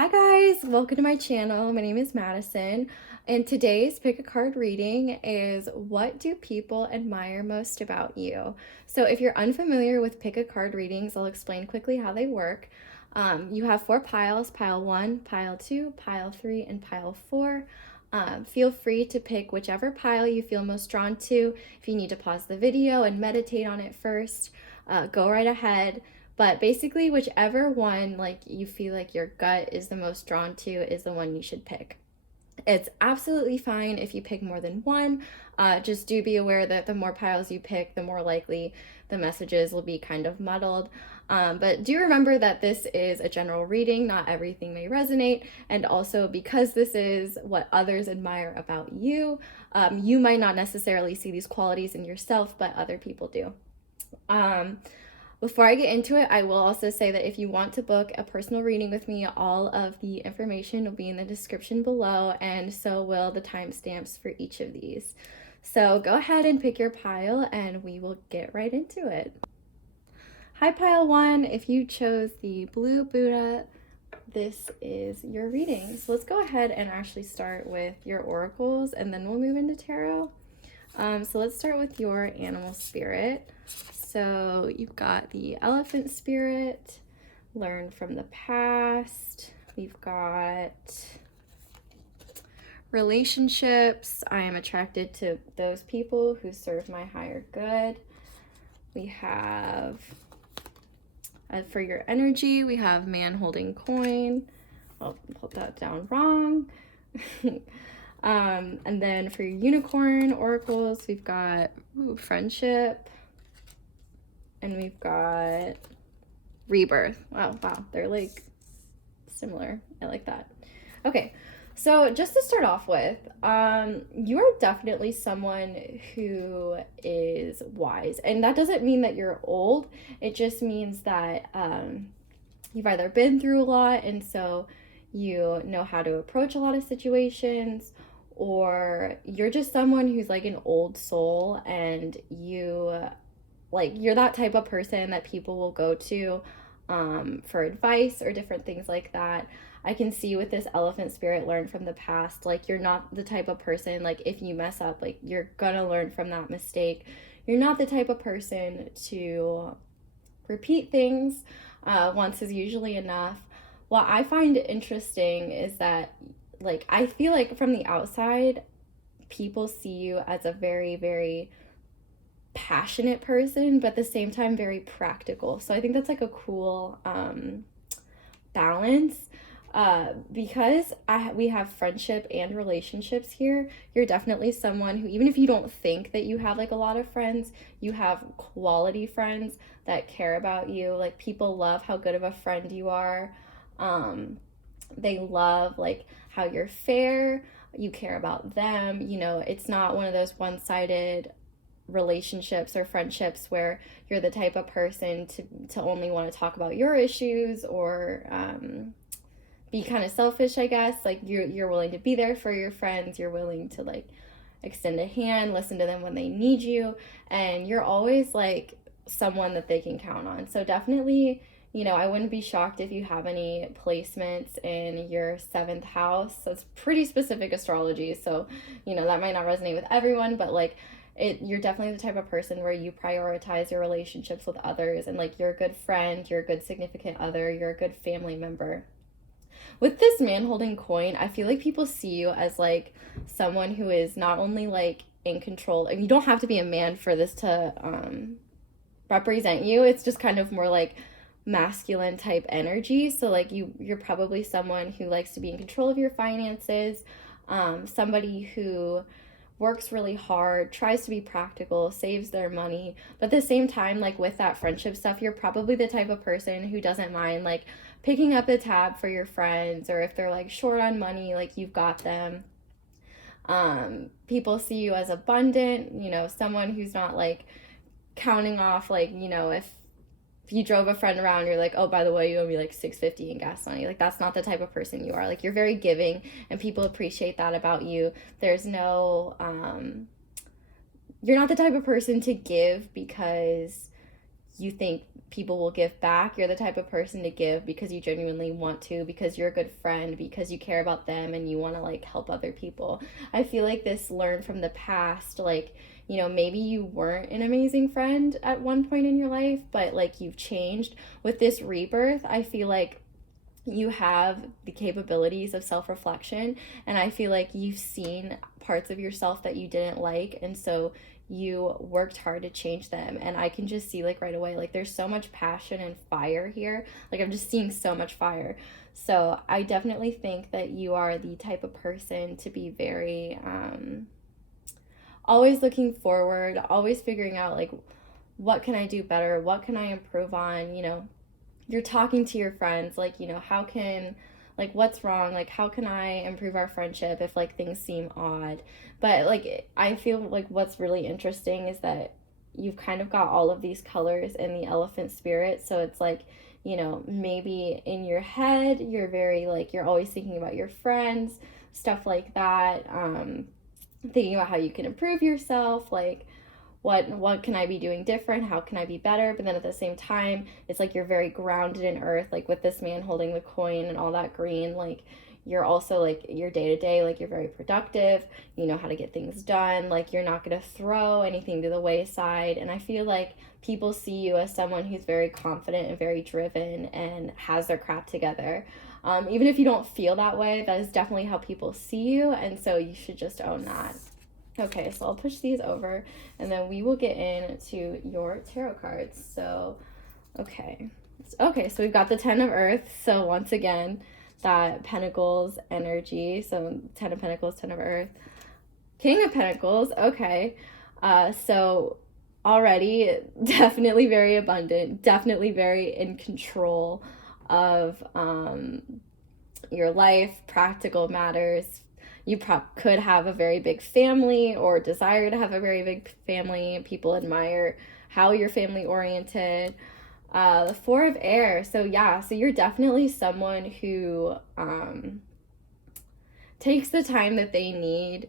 Hi guys, welcome to my channel. My name is Madison, and today's pick a card reading is what do people admire most about you? So if you're unfamiliar with pick a card readings, I'll explain quickly how they work. You have 4 piles, pile 1, pile 2, pile 3, and pile 4. Feel free to pick whichever pile you feel most drawn to. If you need to pause the video and meditate on it first, go right ahead. But basically, whichever one like you feel like your gut is the most drawn to is the one you should pick. It's absolutely fine if you pick more than one. Just do be aware that the more piles you pick, the more likely the messages will be kind of muddled. But do remember that this is a general reading, not everything may resonate. And also, because this is what others admire about you, you might not necessarily see these qualities in yourself, but other people do. Before I get into it, I will also say that if you want to book a personal reading with me, all of the information will be in the description below, and so will the timestamps for each of these. So go ahead and pick your pile, and we will get right into it. Hi, pile 1. If you chose the blue Buddha, this is your reading. So let's go ahead and actually start with your oracles, and then we'll move into tarot. So let's start with your animal spirit. So you've got the elephant spirit, learn from the past. We've got relationships. I am attracted to those people who serve my higher good. We have, for your energy, we have man holding coin. I'll put that down wrong. And then for your unicorn oracles, we've got friendship. And we've got rebirth. Wow, they're like similar. I like that. Okay, so just to start off with, you are definitely someone who is wise. And that doesn't mean that you're old. It just means that you've either been through a lot and so you know how to approach a lot of situations, or you're just someone who's like an old soul and you're that type of person that people will go to for advice or different things like that. I can see with this elephant spirit, learn from the past. Like, you're not the type of person, like, if you mess up, like, you're gonna learn from that mistake. You're not the type of person to repeat things. Once is usually enough. What I find interesting is that, like, I feel like from the outside, people see you as a very, very passionate person, but at the same time very practical. So I think that's like a cool balance. Because we have friendship and relationships here, you're definitely someone who, even if you don't think that you have like a lot of friends, you have quality friends that care about you. Like, people love how good of a friend you are. They love like how you're fair, you care about them. You know, it's not one of those one-sided relationships or friendships where you're the type of person to only want to talk about your issues or be kind of selfish, I guess. Like, you're willing to be there for your friends, you're willing to like extend a hand, listen to them when they need you, and you're always like someone that they can count on. So definitely, you know, I wouldn't be shocked if you have any placements in your 7th house. So it's pretty specific astrology, so you know that might not resonate with everyone, but like you're definitely the type of person where you prioritize your relationships with others, and like, you're a good friend, you're a good significant other, you're a good family member. With this man holding coin, I feel like people see you as like someone who is not only like in control, and you don't have to be a man for this to represent you. It's just kind of more like masculine type energy. So like you're probably someone who likes to be in control of your finances, somebody who works really hard, tries to be practical, saves their money. But at the same time, like with that friendship stuff, you're probably the type of person who doesn't mind like picking up the tab for your friends, or if they're like short on money, like you've got them. People see you as abundant, you know, someone who's not like counting off, like, you know, if you drove a friend around, you're like, oh, by the way, you owe me like $6.50 in gas money. Like, that's not the type of person you are. Like, you're very giving, and people appreciate that about you. There's no you're not the type of person to give because you think people will give back. You're the type of person to give because you genuinely want to, because you're a good friend, because you care about them and you want to like help other people. I feel like this learned from the past, like, you know, maybe you weren't an amazing friend at one point in your life, but like you've changed. With this rebirth, I feel like you have the capabilities of self-reflection, and I feel like you've seen parts of yourself that you didn't like, and so you worked hard to change them. And I can just see like right away, like there's so much passion and fire here. Like I'm just seeing so much fire. So I definitely think that you are the type of person to be very always looking forward, always figuring out like what can I do better, what can I improve on, you know. You're talking to your friends like, you know, how can, like, what's wrong, like how can I improve our friendship if like things seem odd. But like I feel like what's really interesting is that you've kind of got all of these colors in the elephant spirit. So it's like, you know, maybe in your head you're very like, you're always thinking about your friends, stuff like that, thinking about how you can improve yourself, like what can I be doing different? How can I be better? But then at the same time, it's like you're very grounded in earth, like with this man holding the coin and all that green, like you're also like your day to day, like you're very productive, you know how to get things done, like you're not going to throw anything to the wayside. And I feel like people see you as someone who's very confident and very driven and has their crap together. Even if you don't feel that way, that is definitely how people see you. And so you should just own that. Okay, so I'll push these over and then we will get into your tarot cards. So, okay, so we've got the 10 of Earth. So once again, that Pentacles energy. So 10 of Pentacles, 10 of Earth. King of Pentacles, okay. So already definitely very abundant, definitely very in control of your life, practical matters. You could have a very big family or desire to have a very big family. People admire how you're family oriented. The Four of Air. So yeah, so you're definitely someone who takes the time that they need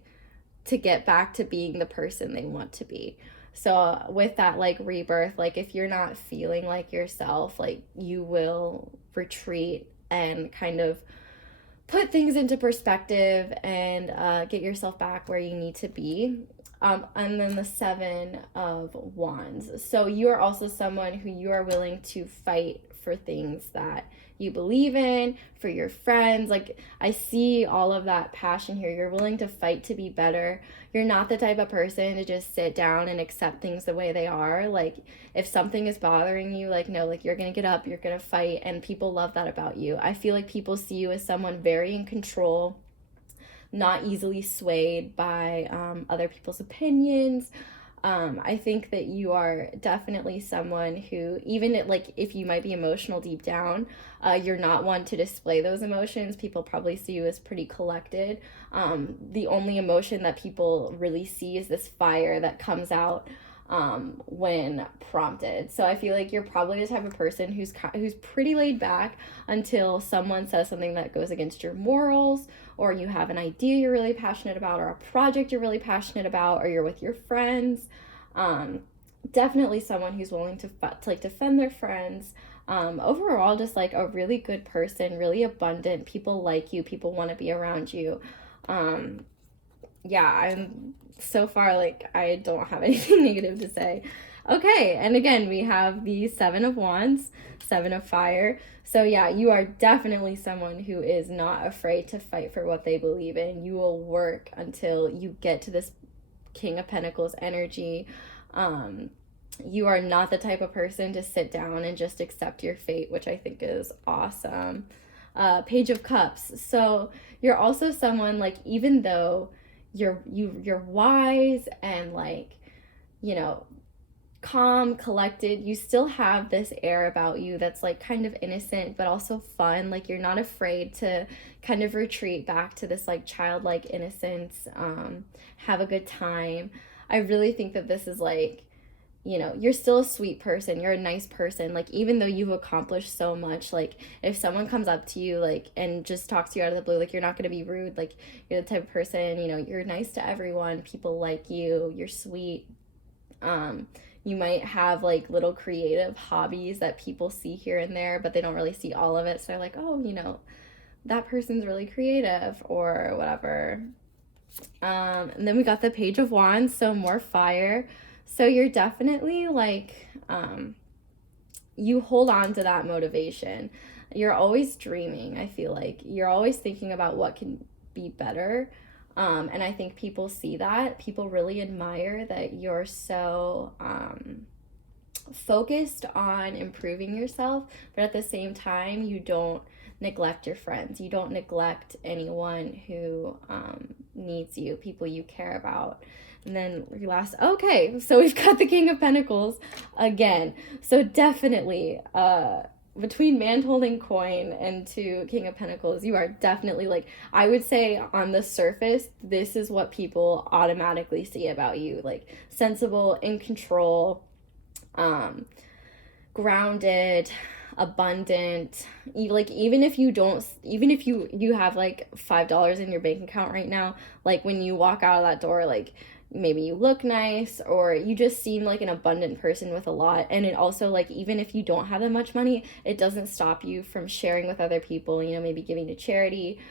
to get back to being the person they want to be. So with that like rebirth, like if you're not feeling like yourself, like you will retreat and kind of put things into perspective and get yourself back where you need to be. And then the Seven of Wands. So you are also someone who you are willing to fight for things that you believe in, for your friends. Like I see all of that passion here. You're willing to fight to be better. You're not the type of person to just sit down and accept things the way they are. Like if something is bothering you, like no, like you're gonna get up, you're gonna fight, and people love that about you. I feel like people see you as someone very in control, not easily swayed by other people's opinions. I think that you are definitely someone who, even like if you might be emotional deep down, you're not one to display those emotions. People probably see you as pretty collected. The only emotion that people really see is this fire that comes out when prompted. So I feel like you're probably the type of person who's pretty laid back until someone says something that goes against your morals, or you have an idea you're really passionate about, or a project you're really passionate about, or you're with your friends. Definitely someone who's willing to like defend their friends. Overall, just like a really good person, really abundant. People like you. People want to be around you. Yeah, I'm so far like I don't have anything negative to say. Okay, and again, we have the Seven of Wands, Seven of Fire. So yeah, you are definitely someone who is not afraid to fight for what they believe in. You will work until you get to this King of Pentacles energy. You are not the type of person to sit down and just accept your fate, which I think is awesome. Page of Cups. So you're also someone like, even though you're wise and like, you know, calm, collected, you still have this air about you that's like kind of innocent but also fun. Like you're not afraid to kind of retreat back to this like childlike innocence, have a good time. I really think that this is like, you know, you're still a sweet person, you're a nice person. Like even though you've accomplished so much, like if someone comes up to you like and just talks to you out of the blue, like you're not going to be rude. Like you're the type of person, you know, you're nice to everyone, people like you, you're sweet. You might have like little creative hobbies that people see here and there, but they don't really see all of it. So they're like, oh, that person's really creative or whatever. And then we got the Page of Wands, so more fire. So you're definitely like, you hold on to that motivation. You're always dreaming, I feel like. You're always thinking about what can be better. And I think people see that. People really admire that you're so focused on improving yourself, but at the same time, you don't neglect your friends. You don't neglect anyone who needs you, people you care about. And then okay, so we've got the King of Pentacles again. So definitely, between man holding coin and to King of Pentacles, you are definitely like, I would say on the surface, this is what people automatically see about you. Like sensible, in control, grounded, abundant. Even if you have like $5 in your bank account right now, like when you walk out of that door, like maybe you look nice, or you just seem like an abundant person with a lot. And it also, like, even if you don't have that much money, it doesn't stop you from sharing with other people, maybe giving to charity,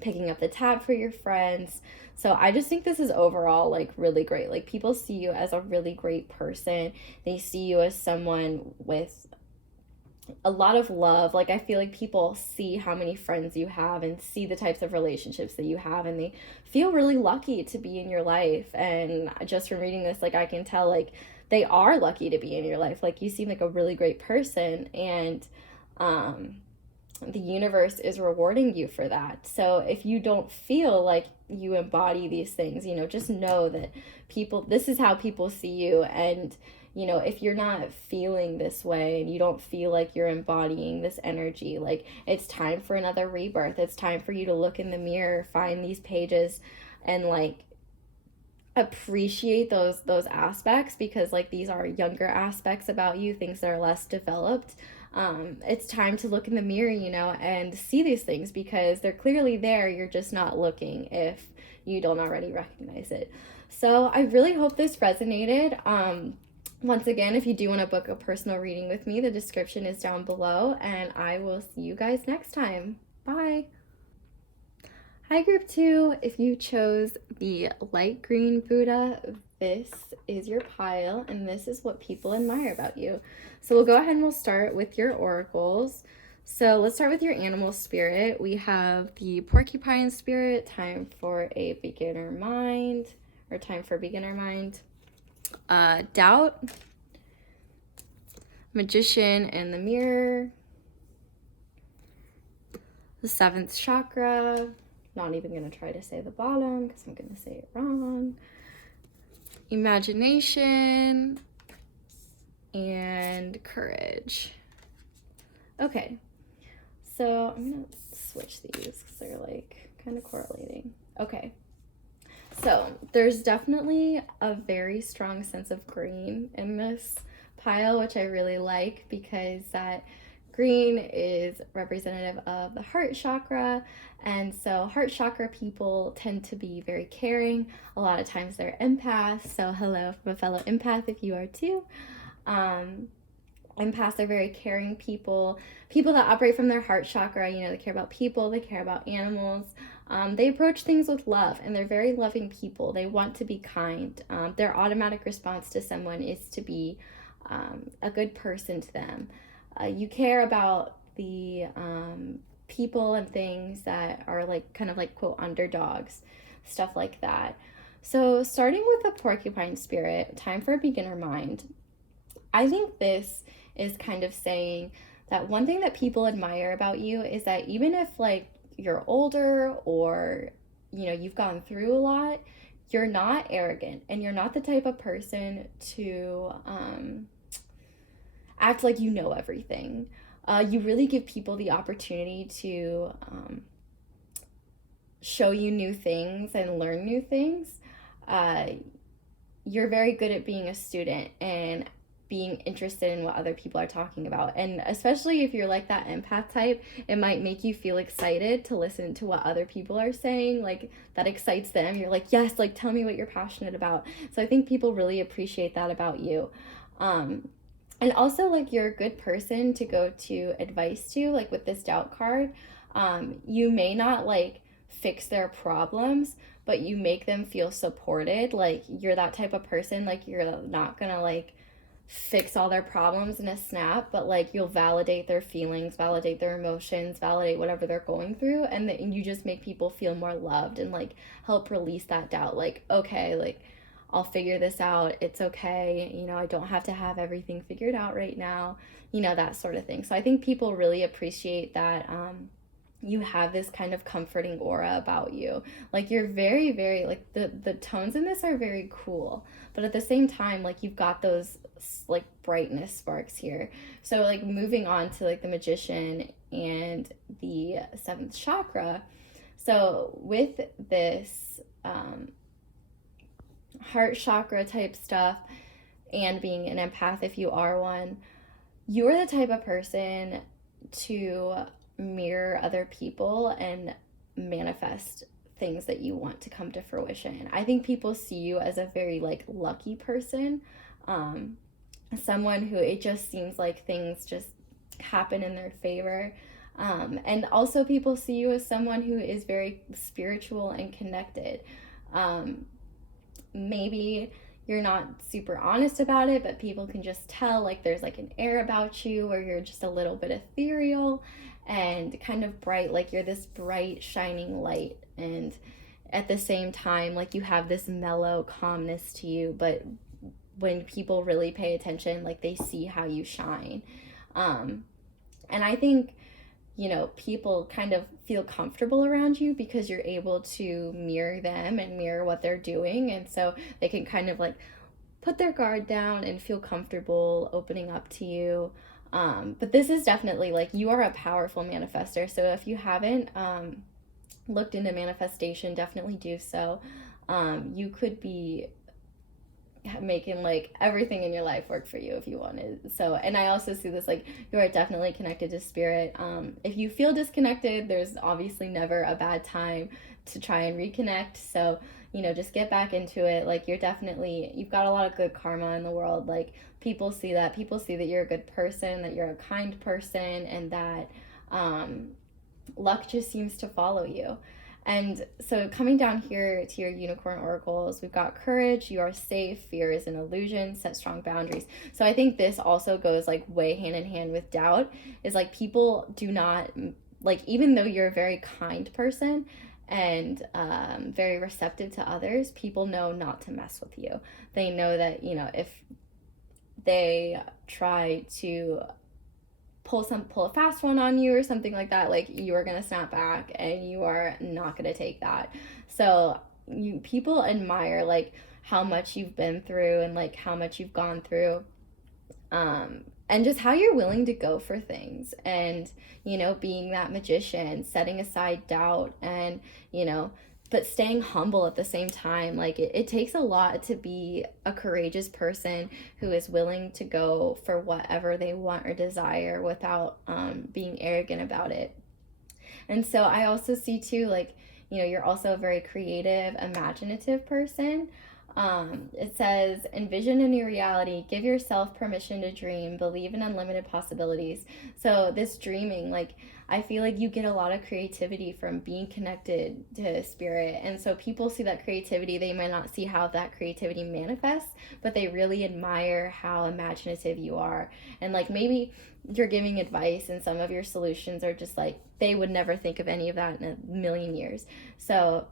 picking up the tab for your friends. So I just think this is overall like really great. Like people see you as a really great person. They see you as someone with a lot of love. Like I feel like people see how many friends you have and see the types of relationships that you have, and they feel really lucky to be in your life. And just from reading this, like I can tell like they are lucky to be in your life. Like you seem like a really great person, and the universe is rewarding you for that. So if you don't feel like you embody these things, just know that this is how people see you. And if you're not feeling this way and you don't feel like you're embodying this energy, like it's time for another rebirth. It's time for you to look in the mirror, find these pages, and like appreciate those aspects, because like these are younger aspects about you, things that are less developed. It's time to look in the mirror, and see these things, because they're clearly there. You're just not looking if you don't already recognize it. So I really hope this resonated. Once again, if you do want to book a personal reading with me, the description is down below, and I will see you guys next time. Bye. Hi, group 2. If you chose the light green Buddha, this is your pile, and this is what people admire about you. So we'll go ahead and we'll start with your oracles. So let's start with your animal spirit. We have the porcupine spirit, time for a beginner mind, or time for beginner mind. Doubt, magician in the mirror, the 7th chakra. Not even going to try to say the bottom because I'm going to say it wrong. Imagination and courage. Okay, so I'm going to switch these because they're like kind of correlating. Okay, so there's definitely a very strong sense of green in this pile, which I really like, because that green is representative of the heart chakra. And so heart chakra people tend to be very caring. A lot of times they're empaths. So hello from a fellow empath if you are too. Empaths are very caring people that operate from their heart chakra. They care about people, they care about animals. They approach things with love, and they're very loving people. They want to be kind. Their automatic response to someone is to be a good person to them. You care about the people and things that are like kind of like quote underdogs, stuff like that. So starting with the porcupine spirit, time for a beginner mind. I think this is kind of saying that one thing that people admire about you is that even if like you're older or you've gone through a lot, you're not arrogant, and you're not the type of person to act like you know everything. You really give people the opportunity to show you new things and learn new things. You're very good at being a student and being interested in what other people are talking about. And especially if you're like that empath type, it might make you feel excited to listen to what other people are saying. Like that excites them. You're like, yes, like tell me what you're passionate about. So I think people really appreciate that about you. And also, like, you're a good person to go to advice to, like with this doubt card. You may not like fix their problems, but you make them feel supported. Like you're that type of person, like you're not gonna like fix all their problems in a snap, but like you'll validate their feelings, validate their emotions, validate whatever they're going through, and then you just make people feel more loved and like help release that doubt. Like, okay, like I'll figure this out. It's okay. You know, I don't have to have everything figured out right now, you know, that sort of thing. So I think people really appreciate that you have this kind of comforting aura about you. Like you're very, very, like the tones in this are very cool, but at the same time, like you've got those like brightness sparks here. So like moving on to like the Magician and the seventh chakra. So with this heart chakra type stuff and being an empath, if you are one, you're the type of person to mirror other people and manifest things that you want to come to fruition. I think people see you as a very like lucky person, someone who it just seems like things just happen in their favor. And also people see you as someone who is very spiritual and connected. Maybe you're not super honest about it, but people can just tell like there's like an air about you, or you're just a little bit ethereal and kind of bright, like you're this bright shining light, and at the same time like you have this mellow calmness to you, but when people really pay attention, like they see how you shine. And I think, you know, people kind of feel comfortable around you because you're able to mirror them and mirror what they're doing, and so they can kind of like put their guard down and feel comfortable opening up to you. But this is definitely like you are a powerful manifester, so if you haven't looked into manifestation, definitely do so. You could be making like everything in your life work for you if you wanted. So, and I also see this like you are definitely connected to spirit. If you feel disconnected, there's obviously never a bad time to try and reconnect. So, you know, just get back into it. Like you've got a lot of good karma in the world. Like people see that you're a good person, that you're a kind person, and that luck just seems to follow you. And so coming down here to your unicorn oracles, we've got courage, you are safe, fear is an illusion, set strong boundaries. So I think this also goes like way hand in hand with doubt, is like people do not, like even though you're a very kind person and very receptive to others, people know not to mess with you. They know that, you know, if they try to pull a fast one on you or something like that, like you are gonna snap back and you are not gonna take that. So people admire like how much you've been through and like how much you've gone through, and just how you're willing to go for things, and you know, being that magician, setting aside doubt, and you know, but staying humble at the same time. Like it takes a lot to be a courageous person who is willing to go for whatever they want or desire without being arrogant about it. And so I also see too, like, you know, you're also a very creative, imaginative person. It says, envision a new reality, give yourself permission to dream, believe in unlimited possibilities. So this dreaming, like, I feel like you get a lot of creativity from being connected to spirit. And so people see that creativity, they might not see how that creativity manifests, but they really admire how imaginative you are. And like maybe you're giving advice and some of your solutions are just like, they would never think of any of that in a million years. So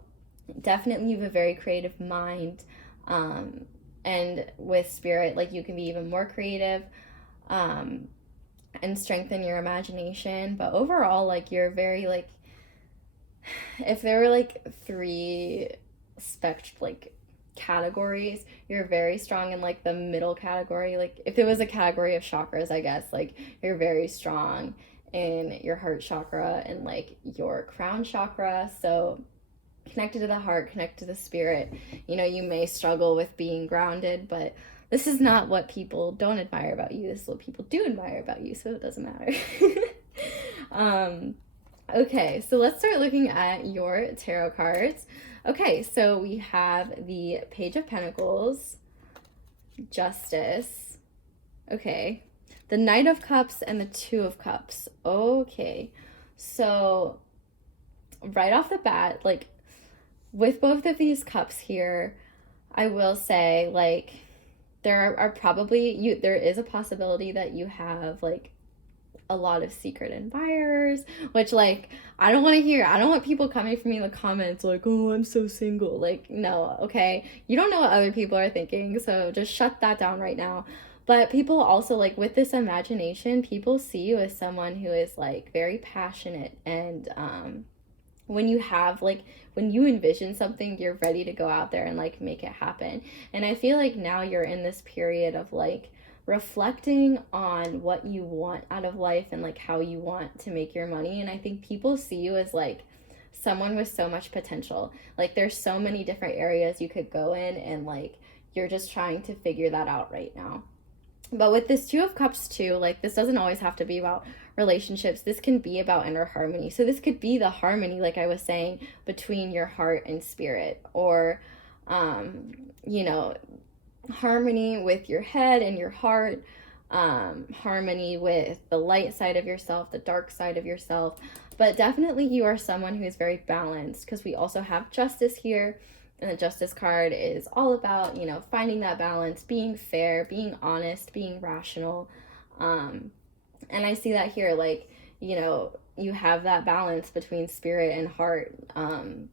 definitely you have a very creative mind. And with spirit, like you can be even more creative, and strengthen your imagination. But overall, like you're very like, if there were like three like categories, you're very strong in like the middle category. Like if there was a category of chakras, I guess, like you're very strong in your heart chakra and like your crown chakra. So connected to the heart, connected to the spirit. You know, you may struggle with being grounded, but this is not what people don't admire about you. This is what people do admire about you, so it doesn't matter. Okay, so let's start looking at your tarot cards. Okay, so we have the Page of Pentacles, Justice, okay, the Knight of Cups, and the Two of Cups. Okay, so right off the bat, like, with both of these cups here, I will say, like, there are probably, there is a possibility that you have, like, a lot of secret admirers, which, like, I don't want to hear. I don't want people coming for me in the comments like, oh, I'm so single. Like, no, okay? You don't know what other people are thinking, so just shut that down right now. But people also, like, with this imagination, people see you as someone who is, like, very passionate, and when you have, like, when you envision something, you're ready to go out there and, like, make it happen. And I feel like now you're in this period of, like, reflecting on what you want out of life and, like, how you want to make your money. And I think people see you as, like, someone with so much potential. Like, there's so many different areas you could go in, and, like, you're just trying to figure that out right now. But with this Two of Cups too, like, this doesn't always have to be about relationships. This can be about inner harmony. So this could be the harmony, like I was saying, between your heart and spirit, or you know, harmony with your head and your heart, harmony with the light side of yourself, the dark side of yourself. But definitely you are someone who is very balanced, because we also have Justice here. And the Justice card is all about, you know, finding that balance, being fair, being honest, being rational. And I see that here, like, you know, you have that balance between spirit and heart. And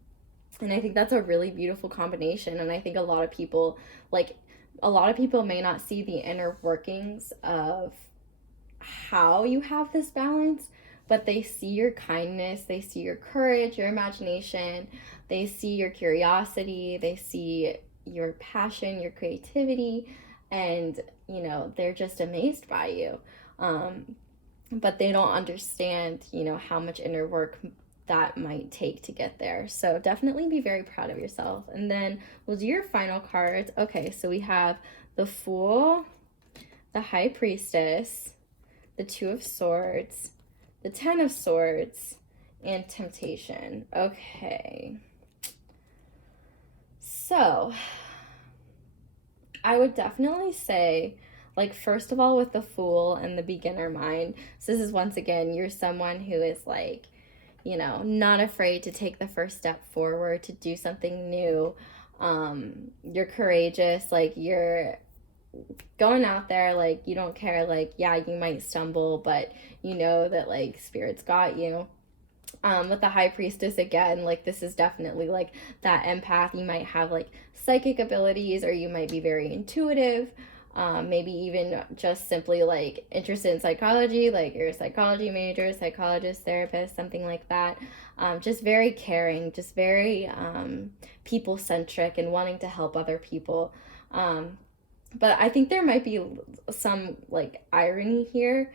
I think that's a really beautiful combination. And I think a lot of people, like, a lot of people may not see the inner workings of how you have this balance, but they see your kindness, they see your courage, your imagination, they see your curiosity, they see your passion, your creativity, and, you know, they're just amazed by you. But they don't understand, you know, how much inner work that might take to get there. So definitely be very proud of yourself. And then we'll do your final cards. Okay, so we have the Fool, the High Priestess, the Two of Swords, the Ten of Swords, and Temptation. Okay. So I would definitely say, like, first of all, with the Fool and the beginner mind, so this is, once again, you're someone who is, like, you know, not afraid to take the first step forward, to do something new. You're courageous, like, you're going out there, like, you don't care, like, yeah, you might stumble, but you know that, like, spirit's got you. With the High Priestess, again, like, this is definitely, like, that empath. You might have, like, psychic abilities, or you might be very intuitive. Maybe even just simply, like, interested in psychology, like you're a psychology major, psychologist, therapist, something like that. Just very caring, just very people-centric, and wanting to help other people. But I think there might be some, like, irony here,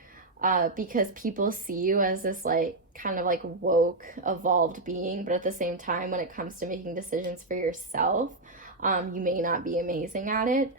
because people see you as this, like, kind of, like, woke, evolved being, but at the same time, when it comes to making decisions for yourself, you may not be amazing at it.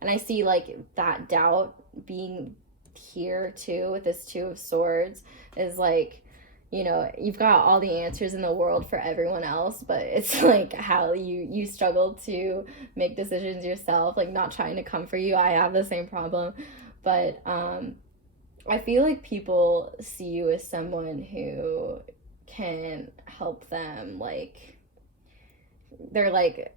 And I see, like, that doubt being here too with this Two of Swords, is like, you know, you've got all the answers in the world for everyone else, but it's like how you struggle to make decisions yourself, like, not trying to come for you. I have the same problem. But I feel like people see you as someone who can help them, like, they're like,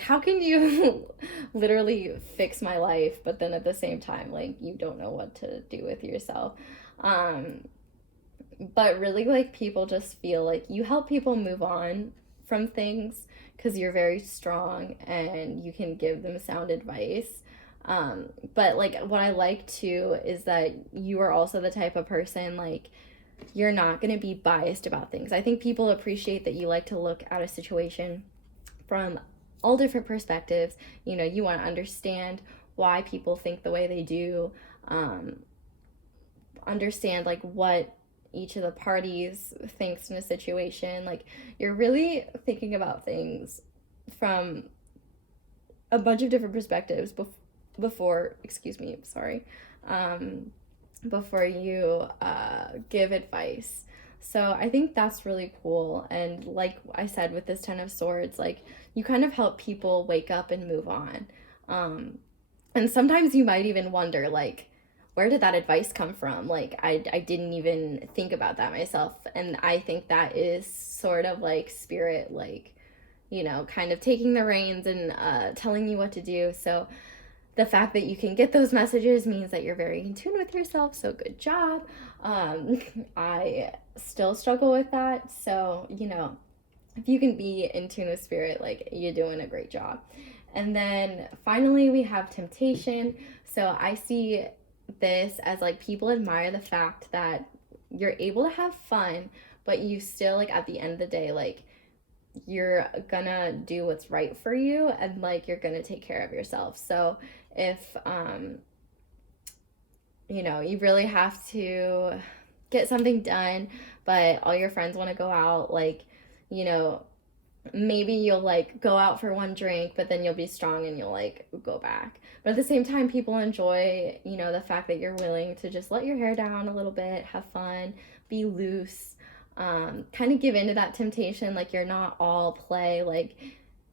how can you literally fix my life, but then at the same time, like, you don't know what to do with yourself. But really, like, people just feel like you help people move on from things, because you're very strong and you can give them sound advice. But, like, what I like too is that you are also the type of person, like, you're not going to be biased about things. I think people appreciate that you like to look at a situation from all different perspectives. You know, you want to understand why people think the way they do, understand, like, what each of the parties thinks in a situation. Like, you're really thinking about things from a bunch of different perspectives before, before you give advice. So I think that's really cool. And like I said, with this Ten of Swords, like you kind of help people wake up and move on. And sometimes you might even wonder, like, where did that advice come from? Like, I didn't even think about that myself. And I think that is sort of like spirit, like, you know, kind of taking the reins and telling you what to do. So the fact that you can get those messages means that you're very in tune with yourself. So good job. I still struggle with that. So, you know, if you can be in tune with spirit, like you're doing a great job. And then finally we have temptation. So I see this as like people admire the fact that you're able to have fun, but you still like at the end of the day, like you're gonna do what's right for you and like you're gonna take care of yourself. So if you know, you really have to get something done, but all your friends want to go out, like, you know, maybe you'll like go out for one drink, but then you'll be strong and you'll like go back. But at the same time, people enjoy, you know, the fact that you're willing to just let your hair down a little bit, have fun, be loose, kind of give into that temptation. Like you're not all play, like,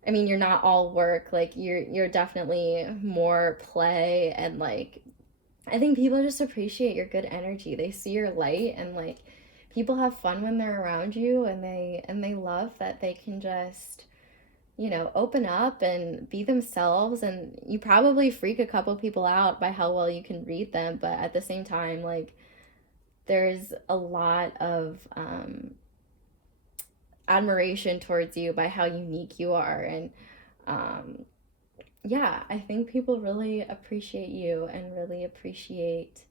I mean, you're not all work, like you're definitely more play. And like I think people just appreciate your good energy. They see your light, and like people have fun when they're around you, and they love that they can just, you know, open up and be themselves. And you probably freak a couple people out by how well you can read them, but at the same time, like there's a lot of admiration towards you by how unique you are. And yeah, I think people really appreciate you and really appreciate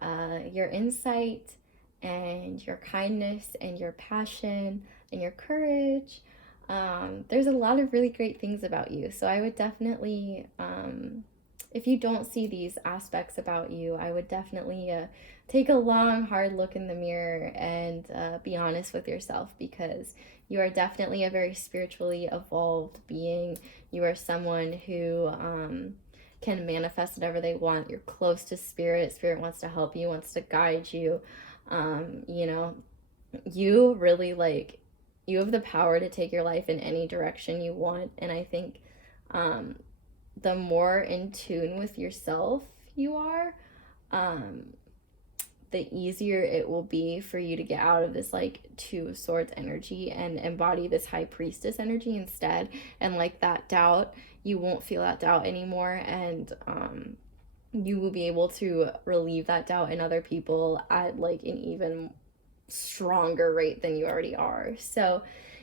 your insight and your kindness and your passion and your courage. There's a lot of really great things about you. So I would definitely, if you don't see these aspects about you, I would definitely take a long, hard look in the mirror and be honest with yourself, because you are definitely a very spiritually evolved being. You are someone who can manifest whatever they want. You're close to spirit. Spirit wants to help you, wants to guide you. You know, you really like, you have the power to take your life in any direction you want. And I think the more in tune with yourself you are, the easier it will be for you to get out of this like Two of Swords energy and embody this High Priestess energy instead. And like that doubt, you won't feel that doubt anymore. And you will be able to relieve that doubt in other people at like an even stronger rate than you already are. So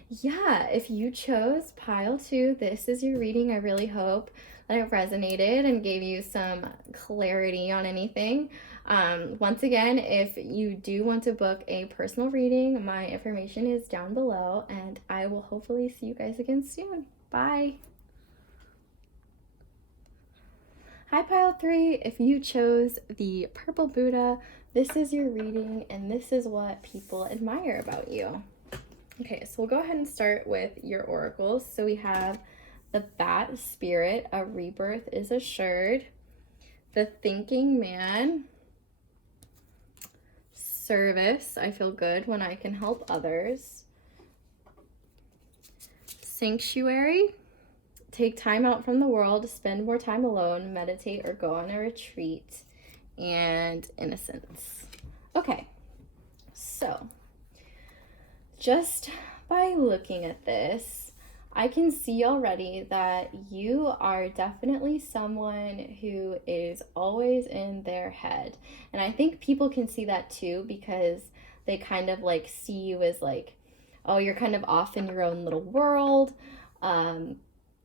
yeah, if you chose pile 2, this is your reading. I really hope that it resonated and gave you some clarity on anything. Once again, if you do want to book a personal reading, my information is down below, and I will hopefully see you guys again soon. Bye. Hi, pile 3. If you chose the purple Buddha, this is your reading, and this is what people admire about you. Okay, so we'll go ahead and start with your oracles. So we have the Bat Spirit, a rebirth is assured. The Thinking Man, service, I feel good when I can help others. Sanctuary, take time out from the world, spend more time alone, meditate, or go on a retreat. And Innocence. Okay, so just by looking at this, I can see already that you are definitely someone who is always in their head. And I think people can see that too, because they kind of like see you as like, oh, you're kind of off in your own little world.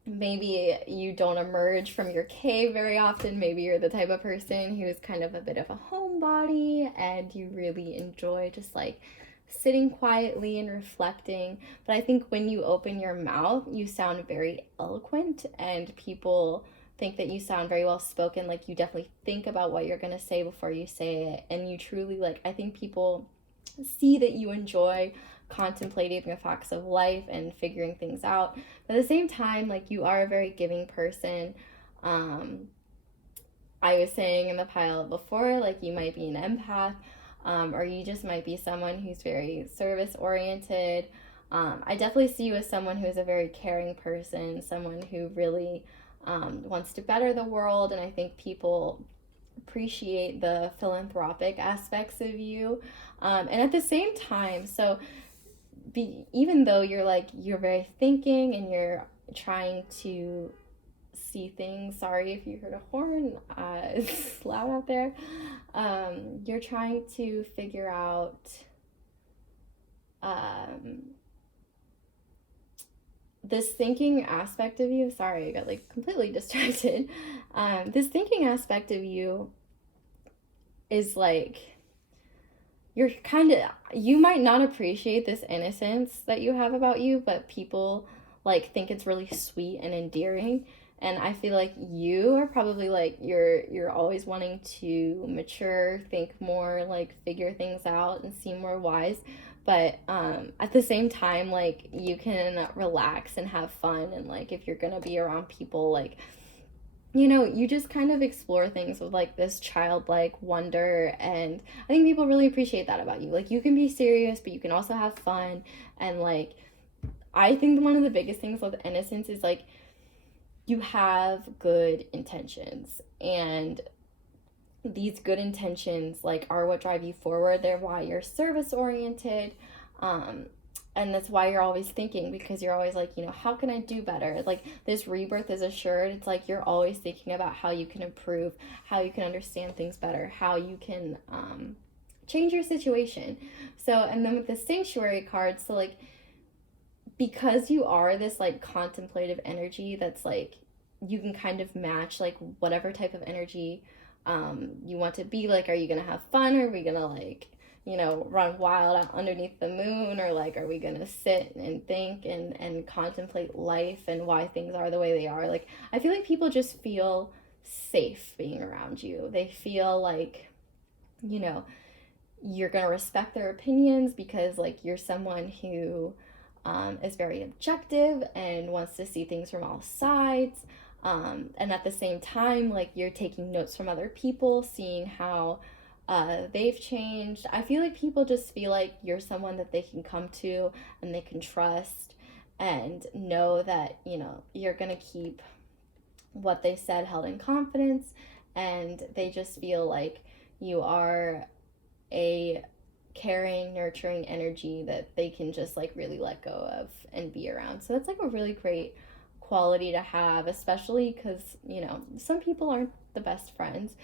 Maybe you don't emerge from your cave very often. Maybe you're the type of person who is kind of a bit of a homebody and you really enjoy just like sitting quietly and reflecting. But I think when you open your mouth, you sound very eloquent, and people think that you sound very well spoken. Like you definitely think about what you're going to say before you say it. And you truly like, I think people see that you enjoy contemplating the facts of life and figuring things out. But at the same time, like, you are a very giving person. I was saying in the pile before, like, you might be an empath, or you just might be someone who's very service oriented. I definitely see you as someone who is a very caring person, someone who really wants to better the world, and I think people appreciate the philanthropic aspects of you. And at the same time, so even though you're very thinking and you're trying to see things, sorry if you heard a horn, it's loud out there. You're trying to figure out this thinking aspect of you. Sorry, I got like completely distracted. This thinking aspect of you is like, you might not appreciate this innocence that you have about you, but people like think it's really sweet and endearing. And I feel like you are probably like, you're always wanting to mature, think more, like figure things out and seem more wise. But at the same time, like, you can relax and have fun. And like, if you're gonna be around people, like, you just kind of explore things with like this childlike wonder. And I think people really appreciate that about you. Like, you can be serious, but you can also have fun. And like, I think one of the biggest things with innocence is like, you have good intentions, and these good intentions like are what drive you forward. They're why you're service oriented, and that's why you're always thinking, because you're always like, how can I do better? Like, this rebirth is assured. It's like you're always thinking about how you can improve, how you can understand things better, how you can change your situation. So, and then with the sanctuary card, so like, because you are this like contemplative energy that's like, you can kind of match like whatever type of energy you want to be. Like, are you gonna have fun, or are we gonna like, run wild out underneath the moon, or like, are we gonna sit and think and contemplate life and why things are the way they are? Like, I feel like people just feel safe being around you. They feel like, you're gonna respect their opinions, because like, you're someone who is very objective and wants to see things from all sides. And at the same time, like, you're taking notes from other people, seeing how they've changed. I feel like people just feel like you're someone that they can come to and they can trust, and know that, you're going to keep what they said held in confidence. And they just feel like you are a caring, nurturing energy that they can just like really let go of and be around. So that's like a really great quality to have, especially because, some people aren't the best friends,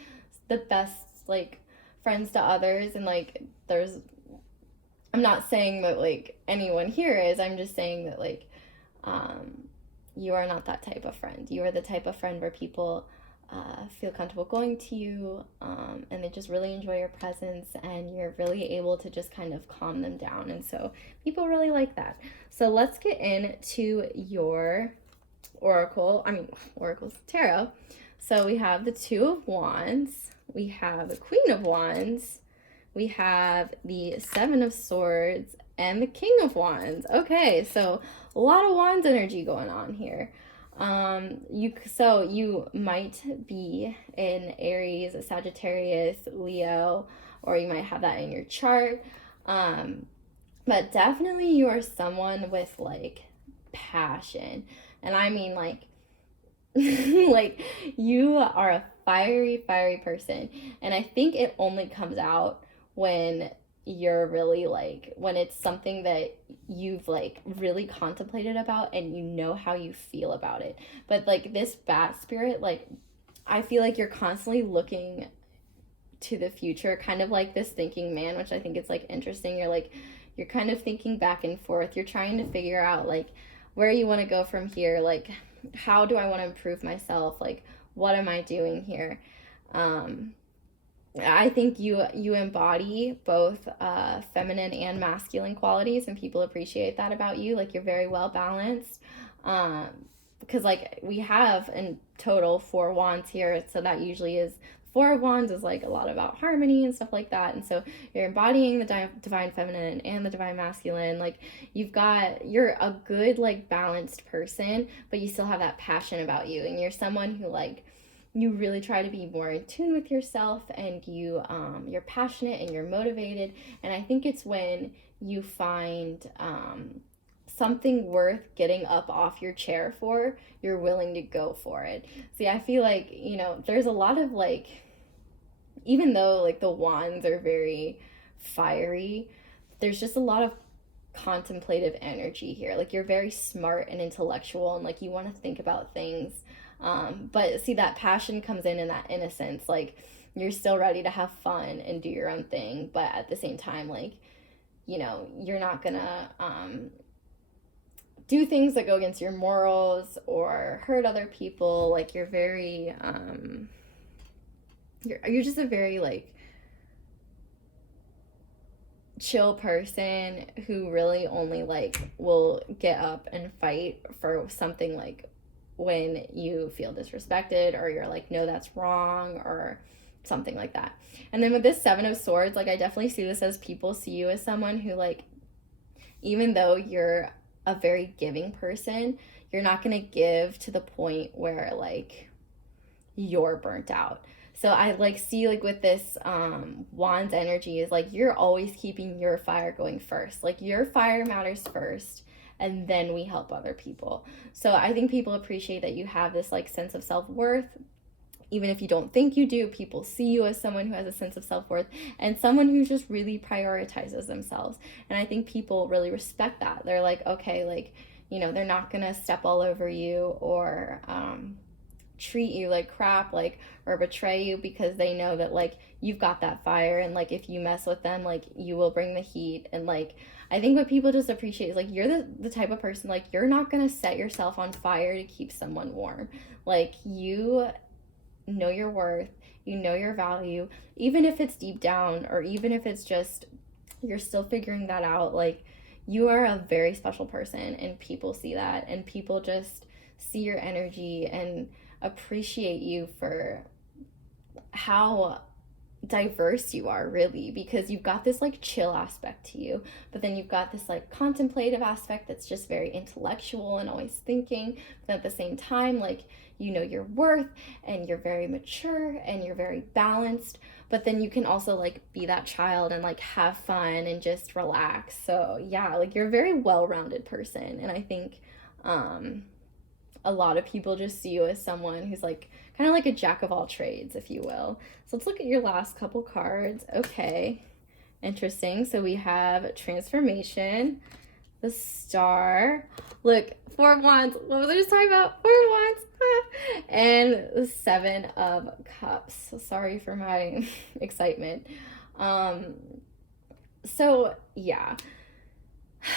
the best like friends to others. And like, I'm not saying that like anyone here is, I'm just saying that like, you are not that type of friend. You are the type of friend where people feel comfortable going to you, and they just really enjoy your presence, and you're really able to just kind of calm them down. And so people really like that. So let's get into your oracles tarot. So we have the Two of Wands, we have the Queen of Wands, we have the Seven of Swords, and the King of Wands. Okay, so a lot of Wands energy going on here. You might be in Aries, Sagittarius, Leo, or you might have that in your chart. But definitely you are someone with like passion. And I mean like, like, you are a fiery person. And I think it only comes out when you're really like, when it's something that you've like really contemplated about and you know how you feel about it. But like, this bat spirit, like, I feel like you're constantly looking to the future, kind of like this thinking man, which I think it's like interesting. You're kind of thinking back and forth. You're trying to figure out like where you want to go from here. Like, how do I want to improve myself? Like, what am I doing here? I think you embody both feminine and masculine qualities, and people appreciate that about you. Like, you're very well balanced. Because like, we have in total 4 wands here, so that usually is Four of Wands is like a lot about harmony and stuff like that. And so you're embodying the divine feminine and the divine masculine. Like you're a good, like, balanced person, but you still have that passion about you. And you're someone who, like, you really try to be more in tune with yourself, and you're passionate and you're motivated. And I think it's when you find something worth getting up off your chair for, you're willing to go for it. See, I feel like, there's a lot of, like, even though, like, the wands are very fiery, there's just a lot of contemplative energy here. Like, you're very smart and intellectual, and, like, you want to think about things. But see, that passion comes in that innocence. Like, you're still ready to have fun and do your own thing, but at the same time, like, you're not gonna do things that go against your morals or hurt other people. Like, you're very you're just a very, like, chill person who really only, like, will get up and fight for something, like, when you feel disrespected, or you're like, no, that's wrong, or something like that. And then with this Seven of Swords, like, I definitely see this as people see you as someone who, like, even though you're a very giving person, you're not going to give to the point where, like, you're burnt out. So I, like, see, like, with this Wands energy is, like, you're always keeping your fire going first. Like, your fire matters first, and then we help other people. So I think people appreciate that you have this, like, sense of self-worth. Even if you don't think you do, people see you as someone who has a sense of self-worth and someone who just really prioritizes themselves. And I think people really respect that. They're like, okay, like, they're not gonna step all over you or treat you like crap, like, or betray you, because they know that, like, you've got that fire, and, like, if you mess with them, like, you will bring the heat. And, like, I think what people just appreciate is, like, you're the type of person, like, you're not gonna set yourself on fire to keep someone warm. Like, you know your worth, you know your value, even if it's deep down, or even if it's just you're still figuring that out. Like, you are a very special person, and people see that, and people just see your energy and appreciate you for how diverse you are, really, because you've got this, like, chill aspect to you, but then you've got this, like, contemplative aspect that's just very intellectual and always thinking. But at the same time, like, you know your worth, and you're very mature, and you're very balanced, but then you can also, like, be that child and, like, have fun and just relax. So yeah, like, you're a very well-rounded person, and I think a lot of people just see you as someone who's, like, kind of like a jack of all trades, if you will. So let's look at your last couple cards. Okay, interesting. So we have Transformation, the Star. Look, Four of Wands. What was I just talking about? Four of Wands. And the Seven of Cups. So sorry for my excitement. So yeah,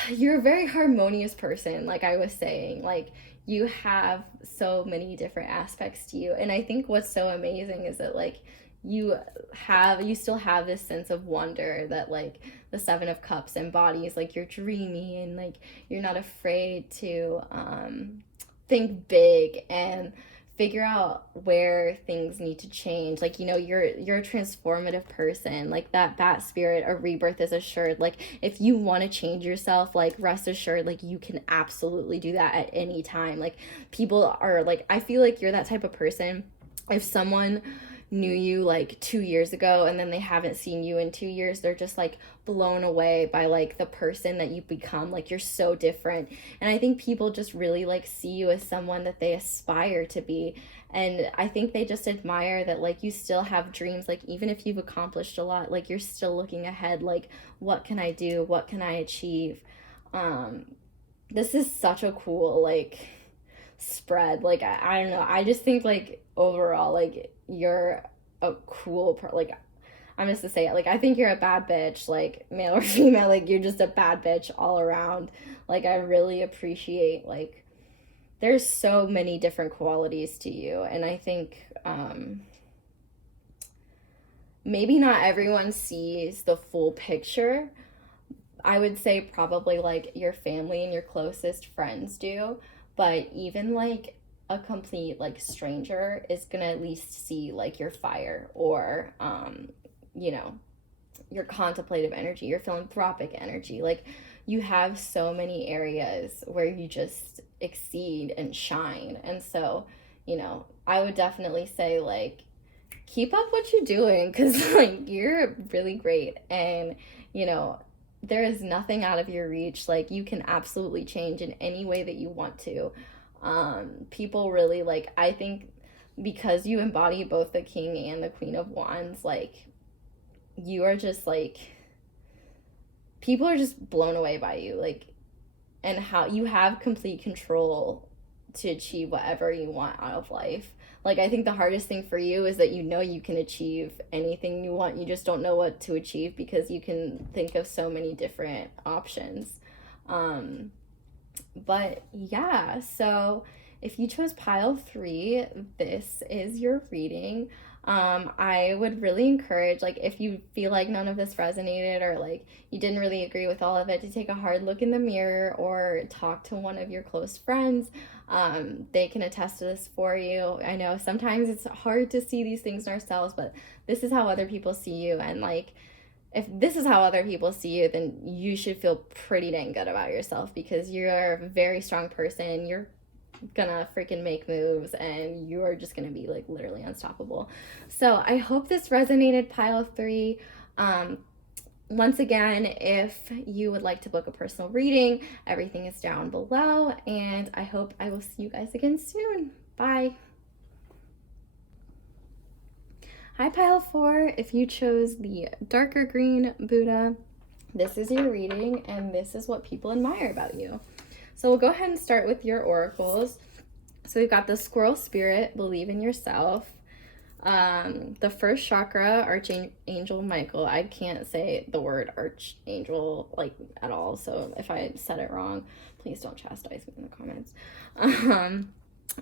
you're a very harmonious person, like I was saying. Like, you have so many different aspects to you, and I think what's so amazing is that, like, you still have this sense of wonder that, like, the Seven of Cups embodies. Like, you're dreamy, and, like, you're not afraid to think big and figure out where things need to change. Like, you're a transformative person. Like, that bat spirit, a rebirth is assured. Like, if you want to change yourself, like, rest assured, like, you can absolutely do that at any time. Like, people are, like, I feel like you're that type of person. If someone knew you, like, 2 years ago, and then they haven't seen you in 2 years, they're just, like, blown away by, like, the person that you've become. Like, you're so different. And I think people just really, like, see you as someone that they aspire to be. And I think they just admire that, like, you still have dreams. Like, even if you've accomplished a lot, like, you're still looking ahead. Like, what can I do? What can I achieve? This is such a cool, like, spread. Like, I don't know, I just think, like, overall, like, you're a cool like, I'm just to say it, like, I think you're a bad bitch, like, male or female. Like, you're just a bad bitch all around. Like, I really appreciate, like, there's so many different qualities to you, and I think maybe not everyone sees the full picture. I would say probably, like, your family and your closest friends do, but even, like, a complete like stranger is gonna at least see like your fire, or you know, your contemplative energy, your philanthropic energy. Like, you have so many areas where you just exceed and shine. And so, you know, I would definitely say, like, keep up what you're doing, because like you're really great, and you know, there is nothing out of your reach. Like, you can absolutely change in any way that you want to. People really, like, I think because you embody both the King and the Queen of Wands, like, you are just like, people are just blown away by you, like, and how you have complete control to achieve whatever you want out of life. Like, I think the hardest thing for you is that you know you can achieve anything you want. You just don't know what to achieve because you can think of so many different options. But yeah, so if you chose pile 3, this is your reading. I would really encourage, like, if you feel like none of this resonated, or like you didn't really agree with all of it, to take a hard look in the mirror or talk to one of your close friends. They can attest to this for you. I know sometimes it's hard to see these things in ourselves, but this is how other people see you. And like, if this is how other people see you, then you should feel pretty dang good about yourself, because you're a very strong person. You're gonna freaking make moves, and you're just gonna be like literally unstoppable. So I hope this resonated, pile 3. Once again, if you would like to book a personal reading, everything is down below, and I hope I will see you guys again soon. Bye. Hi, pile 4. If you chose the darker green Buddha, this is your reading, and this is what people admire about you. So we'll go ahead and start with your oracles. So we've got the Squirrel Spirit, believe in yourself. The first chakra, Archangel Michael. I can't say the word archangel like at all, so if I said it wrong, please don't chastise me in the comments.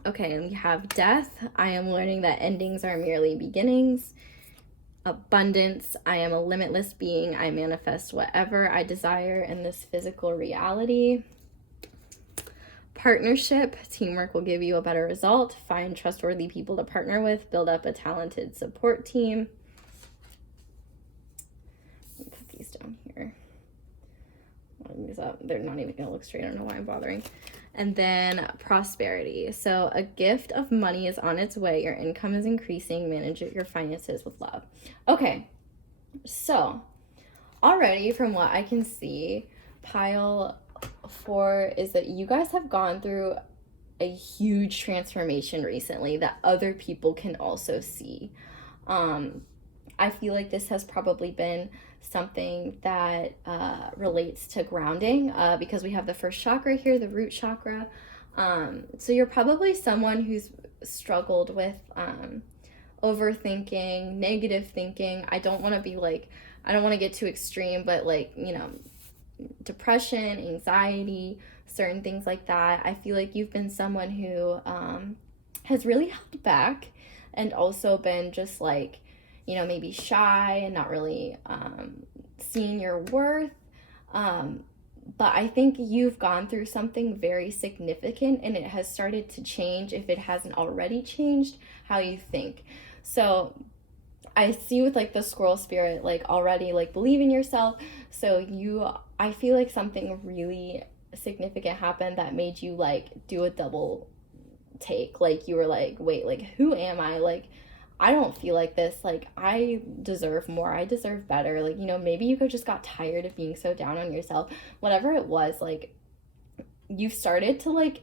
Okay, and we have death. I am learning that endings are merely beginnings. Abundance. I am a limitless being. I manifest whatever I desire in this physical reality. Partnership. Teamwork will give you a better result. Find trustworthy people to partner with. Build up a talented support team. Let me put these down here. These up. They're not even going to look straight. I don't know why I'm bothering. And then prosperity. So a gift of money is on its way. Your income is increasing. Manage your finances with love. Okay. So already from what I can see, pile 4 is that you guys have gone through a huge transformation recently that other people can also see. I feel like this has probably been something that relates to grounding, because we have the first chakra here, the root chakra. So you're probably someone who's struggled with overthinking, negative thinking. I don't want to get too extreme, but like, you know, depression, anxiety, certain things like that. I feel like you've been someone who has really held back, and also been just like, you know, maybe shy and not really seeing your worth. But I think you've gone through something very significant, and it has started to change, if it hasn't already changed, how you think. So I see with like the Squirrel Spirit, like already like believe in yourself. So I feel like something really significant happened that made you like do a double take. Like, you were like, wait, like, who am I? Like, I don't feel like this. Like, I deserve more. I deserve better. Like, you know, maybe you just got tired of being so down on yourself. Whatever it was, like, you've started to like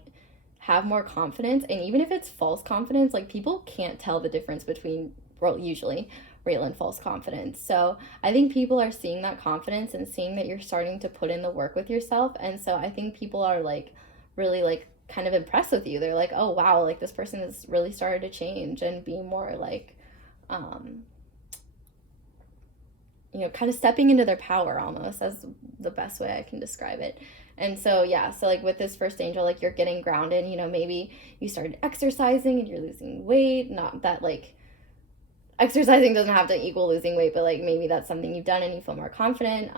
have more confidence. And even if it's false confidence, like, people can't tell the difference between, well, usually real and false confidence. So I think people are seeing that confidence and seeing that you're starting to put in the work with yourself. And so I think people are like really like kind of impressed with you. They're like, oh wow, like this person has really started to change and be more like you know, kind of stepping into their power, almost, as the best way I can describe it. And so yeah, so like with this first angel, like you're getting grounded. You know, maybe you started exercising and you're losing weight. Not that like exercising doesn't have to equal losing weight, but like maybe that's something you've done and you feel more confident.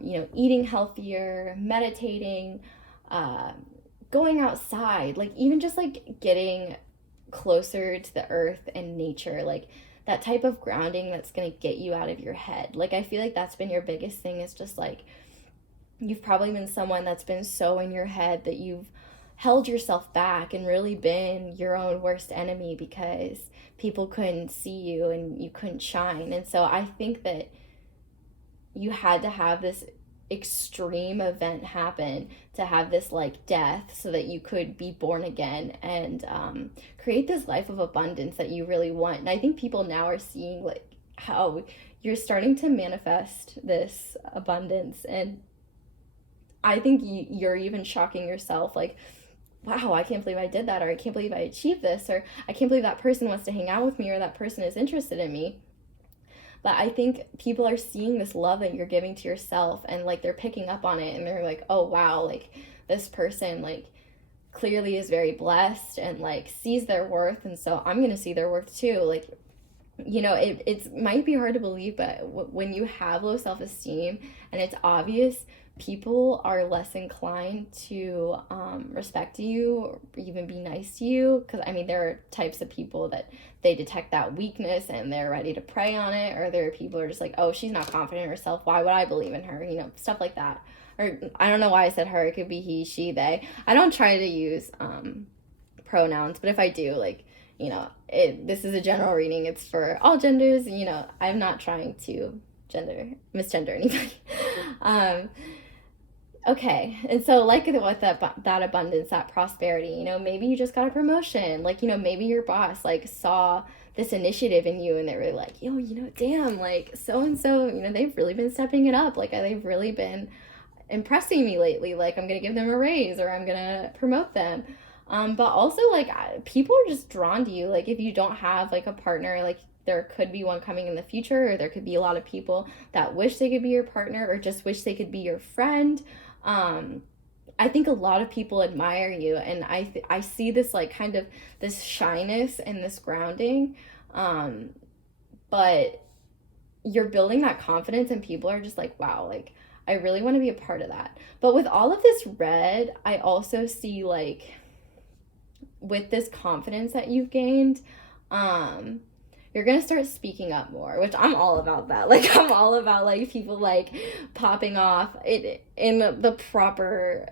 You know, eating healthier, meditating, going outside, like even just like getting closer to the earth and nature, like that type of grounding that's going to get you out of your head. Like I feel like that's been your biggest thing, is just like you've probably been someone that's been so in your head that you've held yourself back and really been your own worst enemy because people couldn't see you and you couldn't shine. And so I think that you had to have this extreme event happen to have this like death so that you could be born again and create this life of abundance that you really want. And I think people now are seeing like how you're starting to manifest this abundance, and I think you're even shocking yourself, like, wow, I can't believe I did that, or I can't believe I achieved this, or I can't believe that person wants to hang out with me, or that person is interested in me. But I think people are seeing this love that you're giving to yourself, and like they're picking up on it, and they're like, oh wow, like this person like clearly is very blessed and like sees their worth, and so I'm gonna see their worth too. Like, you know, it might be hard to believe, but when you have low self-esteem and it's obvious, people are less inclined to respect you or even be nice to you. Because I mean, there are types of people that they detect that weakness and they're ready to prey on it, or there are people who are just like, oh, she's not confident in herself, why would I believe in her, you know, stuff like that. Or I don't know why I said her, it could be he, she, they. I don't try to use pronouns, but if I do, like, you know, this is a general reading, it's for all genders, you know, I'm not trying to misgender anybody. Okay, and so like with that abundance, that prosperity, you know, maybe you just got a promotion, like, you know, maybe your boss like saw this initiative in you and they were like, yo, you know, damn, like so and so, you know, they've really been stepping it up, like they've really been impressing me lately, like I'm gonna give them a raise or I'm gonna promote them. But also like people are just drawn to you, like if you don't have like a partner, like there could be one coming in the future, or there could be a lot of people that wish they could be your partner or just wish they could be your friend. I think a lot of people admire you, and I see this like kind of this shyness and this grounding, but you're building that confidence, and people are just like, wow, like I really want to be a part of that. But with all of this red, I also see like with this confidence that you've gained, you're gonna start speaking up more, which I'm all about that. Like I'm all about like people like popping off it in the proper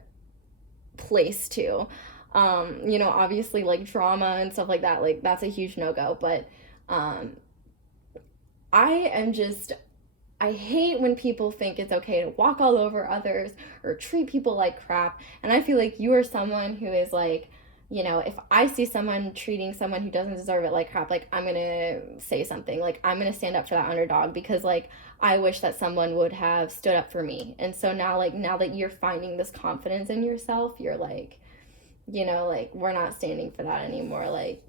place too. You know, obviously like drama and stuff like that, like that's a huge no-go. But I hate when people think it's okay to walk all over others or treat people like crap. And I feel like you are someone who is like, you know, if I see someone treating someone who doesn't deserve it like crap, like I'm gonna say something, like I'm gonna stand up for that underdog, because like I wish that someone would have stood up for me. And so now, like now that you're finding this confidence in yourself, you're like, you know, like we're not standing for that anymore. Like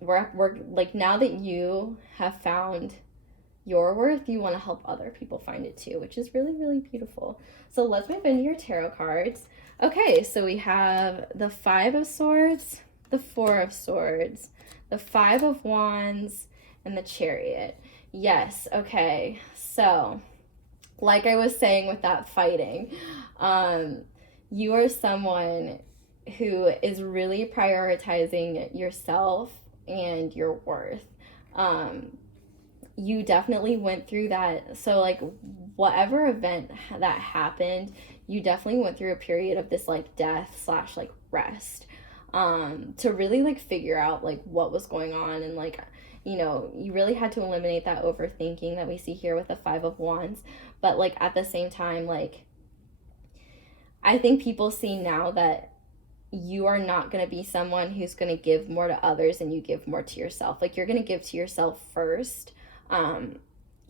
we're like, now that you have found your worth, you want to help other people find it too, which is really, really beautiful. So let's move into your tarot cards. Okay, so we have the Five of Swords, the Four of Swords, the Five of Wands, and the Chariot. Yes, okay. So, like I was saying with that fighting, you are someone who is really prioritizing yourself and your worth. You definitely went through that. So like whatever event that happened, you definitely went through a period of this like death slash like rest, to really like figure out like what was going on. And like, you know, you really had to eliminate that overthinking that we see here with the Five of Wands. But like at the same time, like I think people see now that you are not going to be someone who's going to give more to others and you give more to yourself. Like you're going to give to yourself first,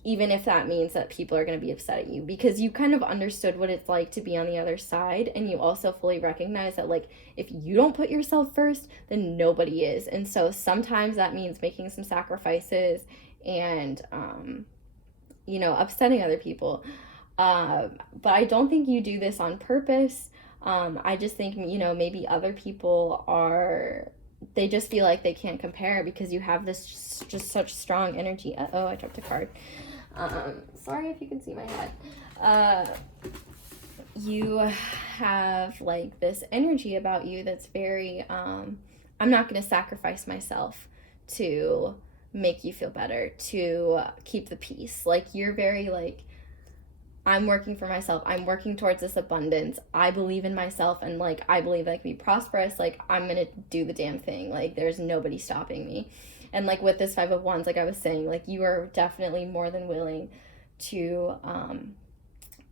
even if that means that people are going to be upset at you, because you kind of understood what it's like to be on the other side. And you also fully recognize that like if you don't put yourself first, then nobody is. And so sometimes that means making some sacrifices and you know, upsetting other people, but I don't think you do this on purpose. I just think, you know, maybe other people are, they just feel like they can't compare because you have this just such strong energy. Uh-oh, I dropped a card. Sorry if you can see my head. You have like this energy about you that's very I'm not going to sacrifice myself to make you feel better, to keep the peace. Like, you're very like, I'm working for myself. I'm working towards this abundance. I believe in myself, and like, I believe I can be prosperous. Like, I'm going to do the damn thing. Like, there's nobody stopping me. And like with this Five of Wands, like I was saying, like, you are definitely more than willing to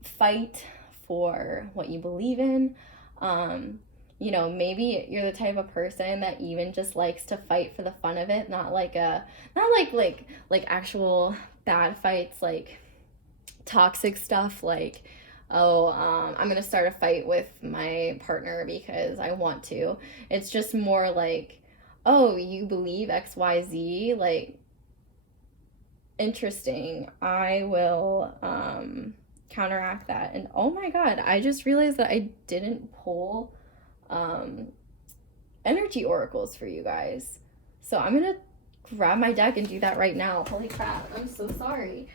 fight for what you believe in. You know, maybe you're the type of person that even just likes to fight for the fun of it, not like actual bad fights, like toxic stuff, like, oh, I'm gonna start a fight with my partner because I want to. It's just more like, oh, you believe XYZ, like, interesting. I will counteract that. And oh my god, I just realized that I didn't pull energy oracles for you guys. So I'm gonna grab my deck and do that right now. Holy crap, I'm so sorry.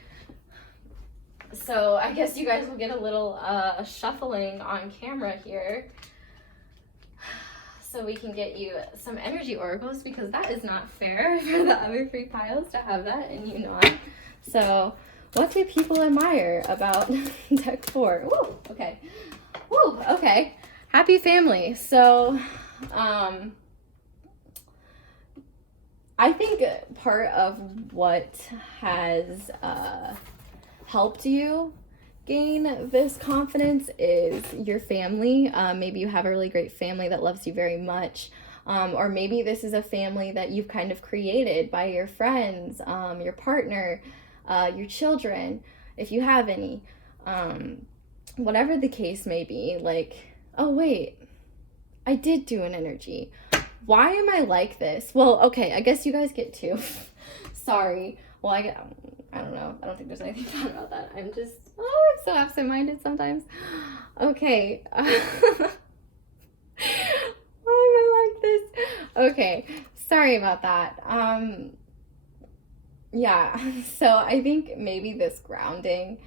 So I guess you guys will get a little shuffling on camera here, so we can get you some energy oracles, because that is not fair for the other three piles to have that and you not. So what do people admire about deck 4? Woo, okay. Woo, okay. Happy family. So I think part of what has helped you gain this confidence is your family. Maybe you have a really great family that loves you very much. Or maybe this is a family that you've kind of created by your friends, your partner, your children, if you have any. Whatever the case may be, like, oh wait, I did do an energy. Why am I like this? Well, okay, I guess you guys get two. Sorry. Well, I don't know. I don't think there's anything bad about that. I'm so absent-minded sometimes. Okay. Why am I like this? Okay. Sorry about that. Yeah. So I think maybe this grounding,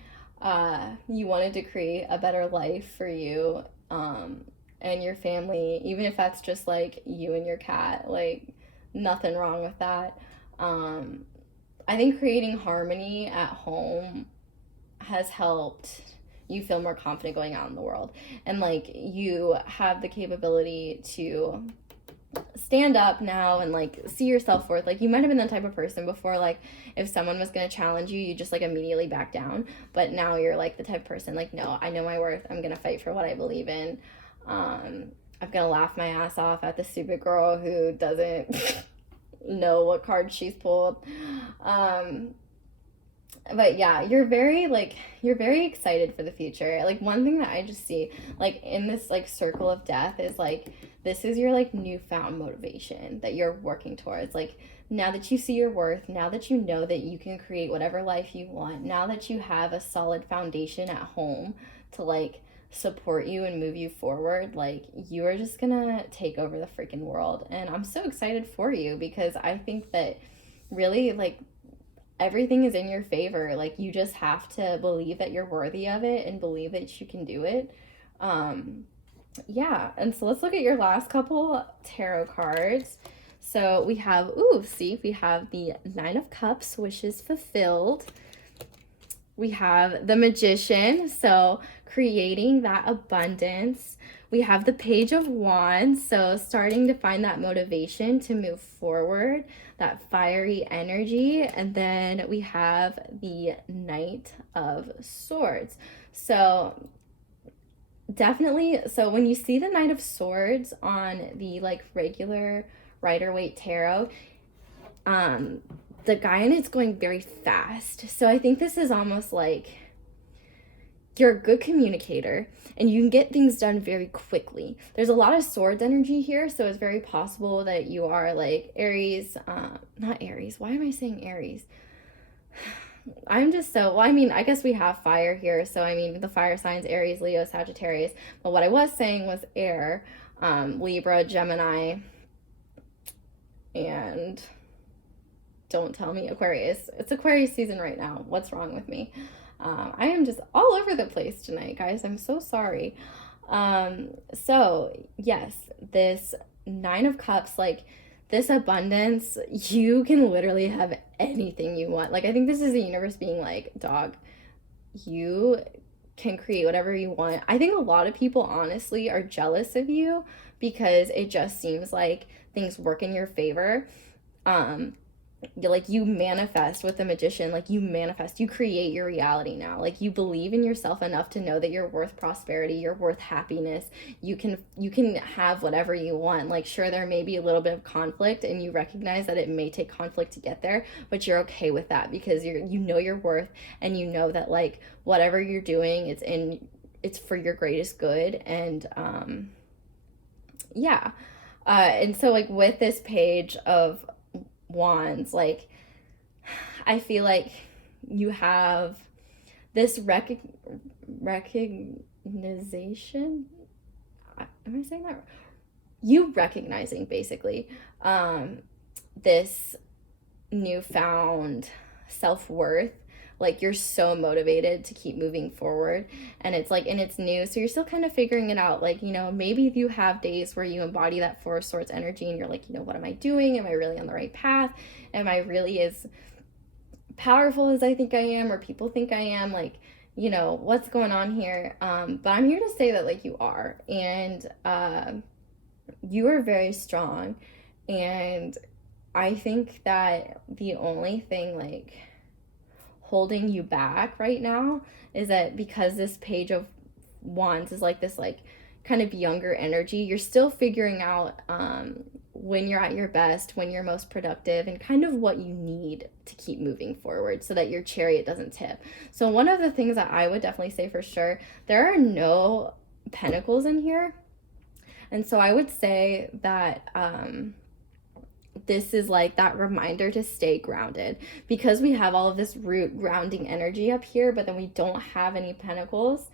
you wanted to create a better life for you, and your family, even if that's just like you and your cat, like, nothing wrong with that. I think creating harmony at home has helped you feel more confident going out in the world. And like, you have the capability to stand up now and like see your self-worth. Like, you might have been the type of person before, like, if someone was going to challenge you, you just like immediately back down. But now you're like the type of person, like, no, I know my worth. I'm going to fight for what I believe in. I'm going to laugh my ass off at the stupid girl who doesn't know what card she's pulled. But yeah, you're very excited for the future. Like, one thing that I just see, like, in this like circle of death is like, this is your like newfound motivation that you're working towards. Like, now that you see your worth, now that you know that you can create whatever life you want, now that you have a solid foundation at home to like support you and move you forward, like, you are just gonna take over the freaking world. And I'm so excited for you, because I think that really, like, everything is in your favor. Like, you just have to believe that you're worthy of it and believe that you can do it. Yeah, and so let's look at your last couple tarot cards. So we have, we have the Nine of Cups, wishes fulfilled. We have the Magician, so creating that abundance. We have the Page of Wands, so starting to find that motivation to move forward, that fiery energy. And then we have the Knight of Swords. So definitely, so when you see the Knight of Swords on the like regular Rider-Waite tarot, the guy in it's going very fast. So I think this is almost like you're a good communicator and you can get things done very quickly. There's a lot of swords energy here, so it's very possible that you are like Aries, not Aries. Why am I saying Aries? I'm just so, well, I mean, I guess we have fire here. So, I mean, the fire signs, Aries, Leo, Sagittarius. But what I was saying was air, Libra, Gemini, and don't tell me Aquarius. It's Aquarius season right now. What's wrong with me? I am just all over the place tonight, guys. I'm so sorry. So yes, this Nine of Cups, like this abundance, you can literally have anything you want. Like I think this is the universe being like, dog, you can create whatever you want. I think a lot of people honestly are jealous of you because it just seems like things work in your favor. Um, like you manifest with the magician, like you manifest, you create your reality now. Like you believe in yourself enough to know that you're worth prosperity, you're worth happiness. You can have whatever you want. Like sure, there may be a little bit of conflict and you recognize that it may take conflict to get there, but you're okay with that because you know your worth, and you know that like whatever you're doing, it's for your greatest good. And yeah. And so like with this page of wands, like I feel like you have this recognition. Am I saying that? You recognizing basically this newfound self-worth. Like you're so motivated to keep moving forward, and it's like, and it's new, so you're still kind of figuring it out. Like, you know, maybe you have days where you embody that Four of Swords energy and you're like, you know, what am I doing? Am I really on the right path? Am I really as powerful as I think I am, or people think I am? Like, you know, what's going on here? But I'm here to say that like you are, and you are very strong. And I think that the only thing like holding you back right now is that because this page of wands is like this like kind of younger energy, you're still figuring out when you're at your best, when you're most productive, and kind of what you need to keep moving forward so that your chariot doesn't tip. So one of the things that I would definitely say for sure, there are no pentacles in here, and so I would say that this is like that reminder to stay grounded, because we have all of this root grounding energy up here, but then we don't have any pentacles.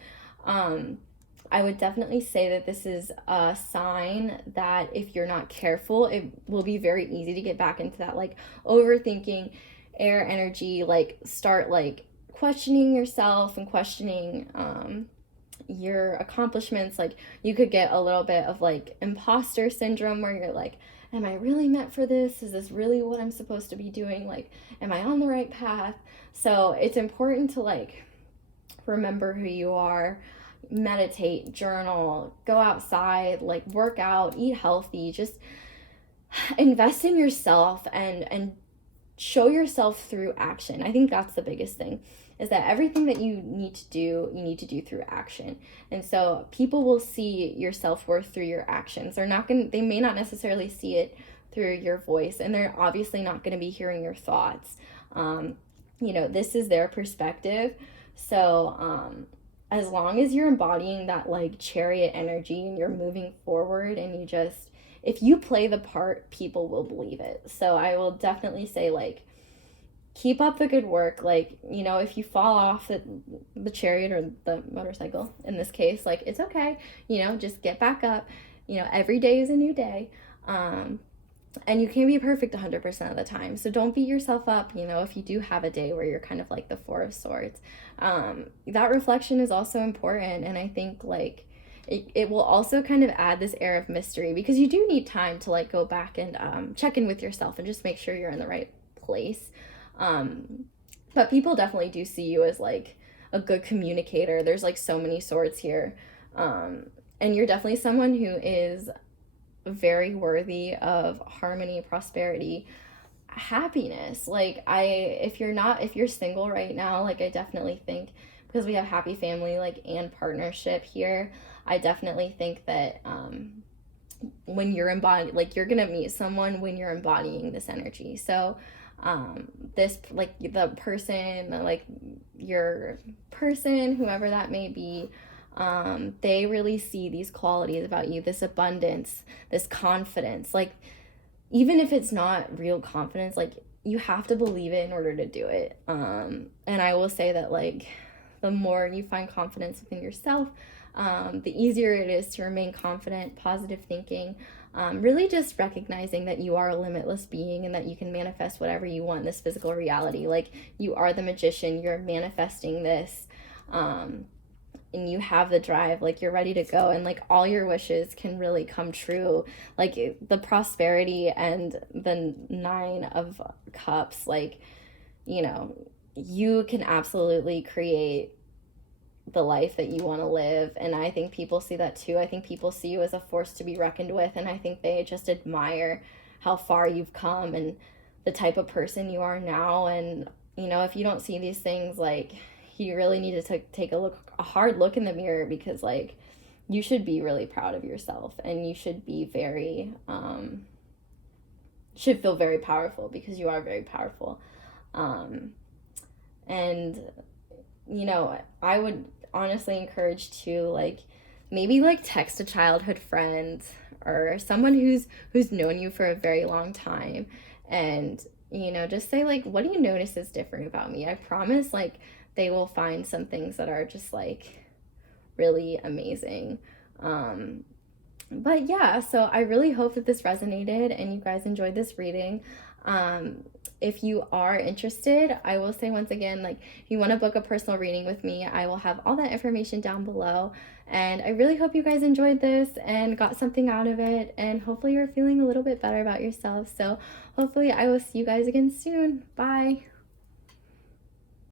I would definitely say that this is a sign that if you're not careful, it will be very easy to get back into that like overthinking air energy, like start like questioning yourself and questioning your accomplishments. Like you could get a little bit of like imposter syndrome where you're like, am I really meant for this? Is this really what I'm supposed to be doing? Like, am I on the right path? So it's important to like remember who you are, meditate, journal, go outside, like work out, eat healthy, just invest in yourself and show yourself through action. I think that's the biggest thing, is that everything that you need to do through action. And so people will see your self-worth through your actions. They may not necessarily see it through your voice, and they're obviously not going to be hearing your thoughts. You know, this is their perspective. So as long as you're embodying that like chariot energy and you're moving forward, and you just, if you play the part, people will believe it. So I will definitely say like, keep up the good work. Like, you know, if you fall off the chariot or the motorcycle in this case, like it's okay, you know, just get back up. You know, every day is a new day. And you can't be perfect 100% of the time, so don't beat yourself up. You know, if you do have a day where you're kind of like the Four of Swords, that reflection is also important. And I think like it will also kind of add this air of mystery, because you do need time to like go back and check in with yourself and just make sure you're in the right place. But people definitely do see you as like a good communicator. There's like so many swords here. And you're definitely someone who is very worthy of harmony, prosperity, happiness. Like if you're single right now, like I definitely think, because we have happy family like and partnership here, I definitely think that when you're embodying, like you're gonna meet someone when you're embodying this energy. So this like the person, like your person, whoever that may be, they really see these qualities about you, this abundance, this confidence. Like even if it's not real confidence, like you have to believe it in order to do it. And I will say that like the more you find confidence within yourself, the easier it is to remain confident, positive thinking, really just recognizing that you are a limitless being and that you can manifest whatever you want in this physical reality. Like you are the magician, you're manifesting this and you have the drive, like you're ready to go, and like all your wishes can really come true. Like the prosperity and the 9 of Cups, like, you know, you can absolutely create the life that you want to live. And I think people see that too. I think people see you as a force to be reckoned with, and I think they just admire how far you've come and the type of person you are now. And if you don't see these things, like, you really need to take a hard look in the mirror, because like you should be really proud of yourself, and you should be very should feel very powerful, because you are very powerful. And I would honestly encourage to, like, maybe like text a childhood friend or someone who's known you for a very long time, and just say, like, what do you notice is different about me? I promise, like, they will find some things that are just like really amazing. But yeah, so I really hope that this resonated and you guys enjoyed this reading. If you are interested, I will say once again, like, if you want to book a personal reading with me, I will have all that information down below. And I really hope you guys enjoyed this and got something out of it, and hopefully you're feeling a little bit better about yourself. So hopefully I will see you guys again soon. Bye.